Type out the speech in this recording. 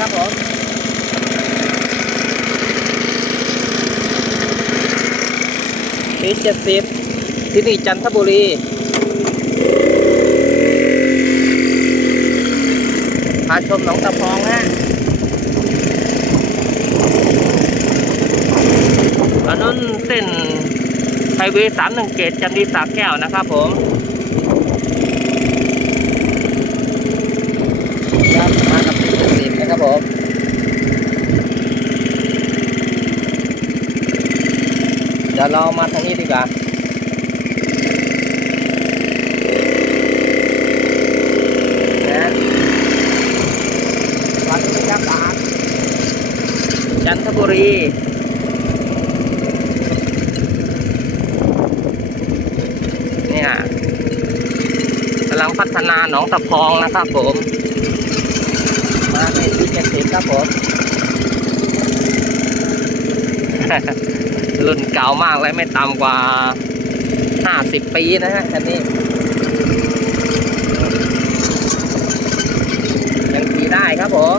ครับผมปีเจ็ดสิบที่นี่จันทบุรีพาชมหนองตะพองฮะอันนั้นเส้นไฮเวย์สามหนึ่งเจ็ดจันดีสาแก้วนะครับผมครับมากับปีเจ็ดสิบนะครับ ผมเดี๋ยวเรามาทางนี้ดีกว่านะวัดบรรยากาศจันทบุรีเนี่ยกำลังพัฒนาหนองตะพองนะครับผม มาในที่เจ็ดสิบ ครับผม รุ่นเก่ามากเลยไม่ต่ำกว่า 50 ปีนะฮะคันนี้ยังขี่ได้ครับผม